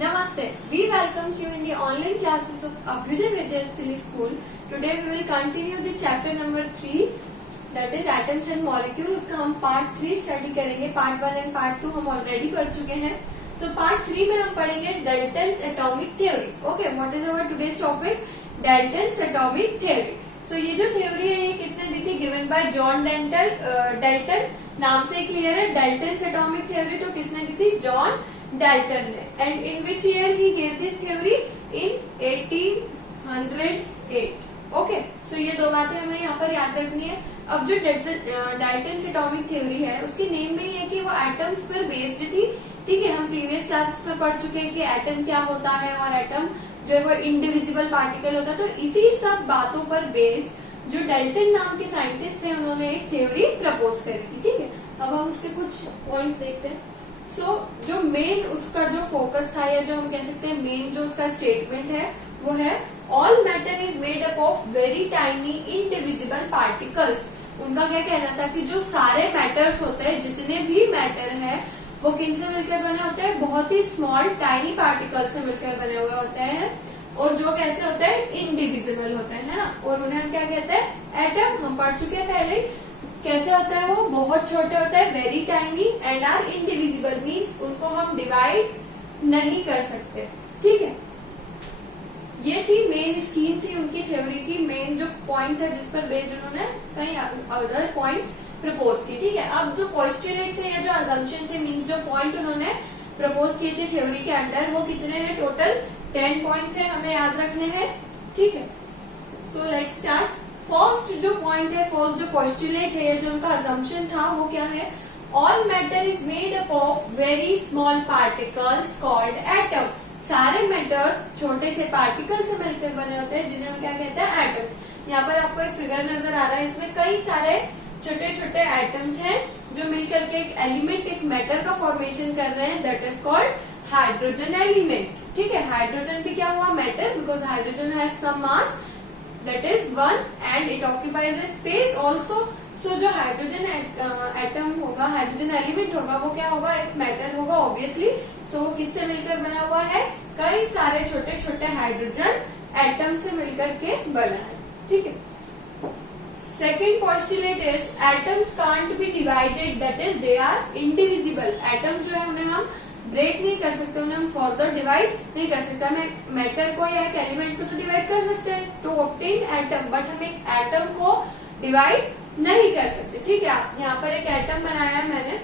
Namaste. We welcome you in the online classes of Abhyuday Vidyasthali School. Today we will continue the chapter number 3, that is atoms and molecules. उसका हम part 3 study करेंगे. Part 1 and part 2 हम already पढ़ चुके हैं. So part 3 में हम पढ़ेंगे Dalton's atomic theory. Okay, what is our today's topic? Dalton's atomic theory. So ये जो theory है ये किसने दी थी? Given by John Dalton. नाम से क्लियर है. Dalton's atomic theory तो किसने दी थी? John Dalton ने. And in which year he gave this theory? In 1808. Okay, so ये दो बातें हमें यहाँ पर याद रखनी है. अब जो डाल्टन्स एटॉमिक थ्योरी है उसके नेम में ही है कि वो एटम्स पर बेस्ड थी. ठीक है, हम प्रीवियस क्लासेस में पढ़ चुके हैं कि एटम क्या होता है और एटम जो है वो इंडिविजिबल पार्टिकल होता है. तो इसी सब बातों पर बेस्ड जो डाल्टन नाम के साइंटिस्ट थे उन्होंने एक थ्योरी प्रपोज करी थी. ठीक है, अब हम उसके कुछ पॉइंट्स देखते हैं. जो मेन उसका जो फोकस था या जो हम कह सकते हैं मेन जो उसका स्टेटमेंट है वो है all matter is made up of very tiny indivisible particles. उनका क्या कहना था कि जो सारे मैटर्स होते हैं, जितने भी मैटर है वो किनसे मिलकर बने होते हैं? बहुत ही स्मॉल टाइनी पार्टिकल से मिलकर बने हुए होते हैं. और जो कैसे होते हैं? इनडिविजिबल होते हैं, है ना. और उन्हें हम क्या कहते हैं? एटम. हम पढ़ चुके हैं पहले. कैसे होता है वो? बहुत छोटे होते हैं, very tiny and are indivisible. Means उनको हम डिवाइड नहीं कर सकते. ठीक है, ये थी मेन स्कीम थी उनकी थ्योरी की. मेन जो पॉइंट है जिस पर बेस्ड उन्होंने कई अदर पॉइंट्स प्रपोज की. ठीक है, अब जो पोस्टुलेट्स है या जो अजम्पशन है, मीन्स जो पॉइंट उन्होंने प्रपोज किए थे थ्योरी के अंडर, वो कितने हैं? टोटल 10 पॉइंट्स है, हमें याद रखने हैं. ठीक है, सो लेट्स स्टार्ट. फर्स्ट जो पॉइंट है, फर्स्ट जो पोस्टुलेट है, जो उनका अजम्पशन था वो क्या है? All matter is made up of very small particles called atom. सारे मैटर्स छोटे से पार्टिकल से मिलकर बने होते हैं जिन्हें हम क्या कहते हैं? एटम्स. यहाँ पर आपको एक फिगर नजर आ रहा है, इसमें कई सारे छोटे छोटे एटम्स हैं जो मिलकर के एक एलिमेंट, एक मैटर का फॉर्मेशन कर रहे हैं. That is called hydrogen element. ठीक है, हाइड्रोजन भी क्या हुआ? Matter, because hydrogen has some mass, that is 1 and it occupies a space also. So जो हाइड्रोजन एटम होगा, हाइड्रोजन एलिमेंट होगा, वो क्या होगा? एक मैटर होगा ऑब्वियसली. सो वो किससे मिलकर बना हुआ है? कई सारे छोटे छोटे हाइड्रोजन एटम से मिलकर के बना है. ठीक है, second postulate is atoms can't be divided, that is they are indivisible. Atom जो है उन्हें हम ब्रेक नहीं कर सकते, उन्हें हम फर्दर डिवाइड नहीं कर सकते. हम मैटर को या एक एलिमेंट को तो डिवाइड कर सकते हैं टू ऑब्टेन एटम, बट हम एक एटम को डिवाइड नहीं कर सकते. ठीक है, यहाँ पर एक एटम बनाया है मैंने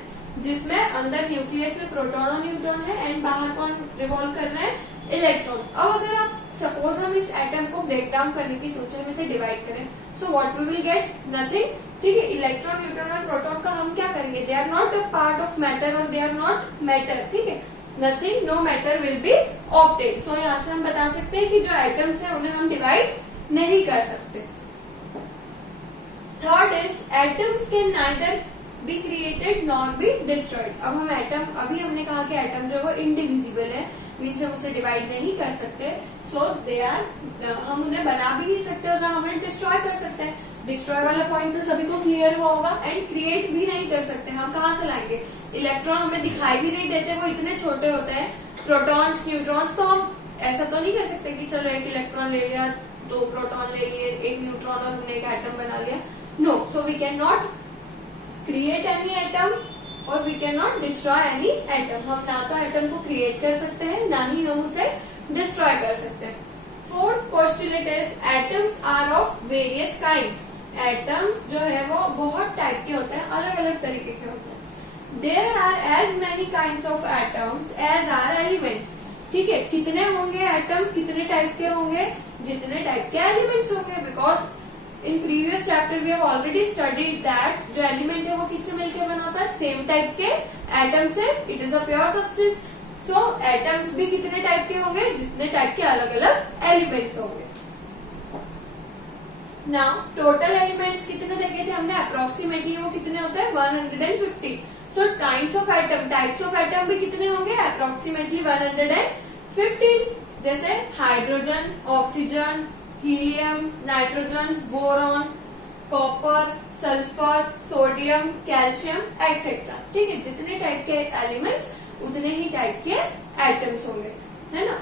जिसमें अंदर न्यूक्लियस में प्रोटॉन और न्यूट्रॉन है एंड बाहर कौन रिवॉल्व कर रहे हैं? इलेक्ट्रॉन्स. अब अगर आप सपोज हम इस एटम को ब्रेक डाउन करने की सोचे, हम इसे डिवाइड करें, so what we will get? Nothing. ठीक है, इलेक्ट्रॉन, न्यूट्रॉन और प्रोटॉन का हम क्या करेंगे? They are not a part of matter और दे आर नॉट मैटर. ठीक है, nothing, no matter will be obtain. So यहाँ से हम बता सकते हैं कि जो एटम्स है उन्हें हम डिवाइड नहीं कर सकते. Third is atoms can neither be created nor be destroyed. अब हम एटम, अभी हमने कहा कि एटम जो है वो इंडिविजिबल है, मीन्स हम उसे डिवाइड नहीं कर सकते. सो दे आर, हम उन्हें बना भी नहीं सकते और ना हम उन्हें डिस्ट्रॉय कर सकते हैं. डिस्ट्रॉय वाला पॉइंट तो सभी को क्लियर हुआ होगा. एंड क्रिएट भी नहीं कर सकते. हम कहाँ से लाएंगे? इलेक्ट्रॉन हमें दिखाई भी नहीं देते, वो इतने छोटे होते हैं. प्रोटॉन्स, न्यूट्रॉन्स, तो हम ऐसा तो नहीं कर सकते कि चलो एक इलेक्ट्रॉन ले लिया, 2 प्रोटॉन ले लिए, एक न्यूट्रॉन और हमने एक एटम बना लिया. No, so we can not create any atom और we can not destroy any atom. हम ना तो एटम को क्रिएट कर सकते हैं, ना ही हम उसे डिस्ट्रॉय कर सकते हैं. Fourth postulate is atoms are of various kinds. Atoms जो है वो बहुत टाइप के होते हैं, अलग अलग तरीके के होते हैं. There are as many kinds of atoms as are elements. ठीक है, कितने होंगे एटम्स? कितने टाइप के होंगे? जितने टाइप के एलिमेंट्स होंगे. Because in previous chapter we have already studied that जो एलिमेंट है वो किससे मिलकर बना होता है? सेम टाइप के एटम से. It is a pure substance. So atoms भी कितने टाइप के होंगे? जितने टाइप के अलग अलग एलिमेंट्स होंगे. नाउ टोटल एलिमेंट्स कितने देखे थे हमने? अप्रोक्सीमेटली वो कितने होते हैं? 150. So kinds of atom, types of atom भी कितने होंगे? अप्रोक्सीमेटली 115. जैसे hydrogen, oxygen, helium, nitrogen, boron, copper, sulphur, sodium, calcium etcetera. ठीक है, जितने टाइप के एलिमेंट्स उतने ही टाइप के एटम्स होंगे. है ना।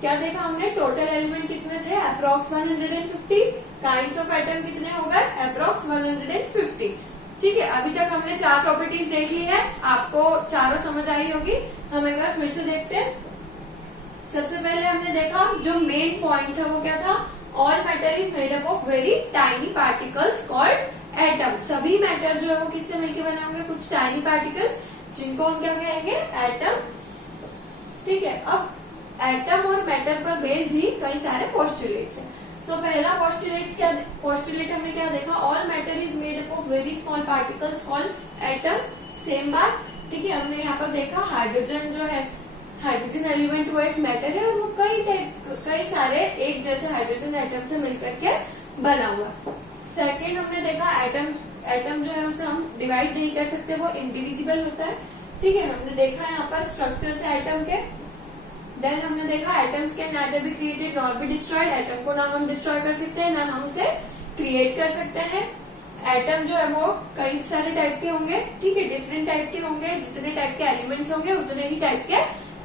क्या देखा हमने, टोटल एलिमेंट कितने थे, अप्रॉक्स 150, काइंड्स ऑफ एटम कितने हो गए, अप्रॉक्स 150। ठीक है, अभी तक हमने 4 प्रॉपर्टीज देख ली है, आपको चारों समझ आई होगी। हम एक बार फिर से देखते हैं। सबसे पहले हमने देखा जो मेन पॉइंट था वो क्या था, all matter is made up of very tiny particles called atom. सभी मैटर जो है वो किससे मिलकर बने होंगे, कुछ टाइनी पार्टिकल्स, जिनको हम क्या कहेंगे, एटम। ठीक है, अब एटम और मैटर पर बेस्ड ही कई सारे पोस्टुलेट्स हैं। सो पहला पोस्टुलेट हमने क्या देखा, all matter is made up of very small particles called atom. Same बात, ठीक है, हमने यहाँ पर देखा हाइड्रोजन जो है, हाइड्रोजन एलिमेंट वो एक मैटर है और वो कई सारे एक जैसे हाइड्रोजन एटम से मिलकर के बना हुआ। सेकेंड हमने देखा एटम जो है उसे हम डिवाइड नहीं कर सकते, वो इंडिविजिबल होता है। ठीक है, हमने देखा यहाँ पर स्ट्रक्चर से एटम के। देन हमने देखा atoms can neither be created not be destroyed. Atom को ना हम डिस्ट्रॉय कर सकते हैं ना हम उसे क्रिएट कर सकते हैं। एटम जो है वो कई सारे टाइप के होंगे, ठीक है, डिफरेंट टाइप के होंगे। जितने टाइप के एलिमेंट्स होंगे उतने ही टाइप के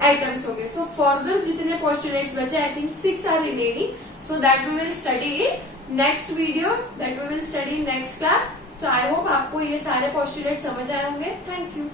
एटम्स होंगे। सो फर्दर जितने पोस्टुलेट्स बचे, I think 6 are remaining, so that we will study in next video, that we will study in next class. So I hope आपको ये सारे पोस्टुलेट समझ आए होंगे। Thank you.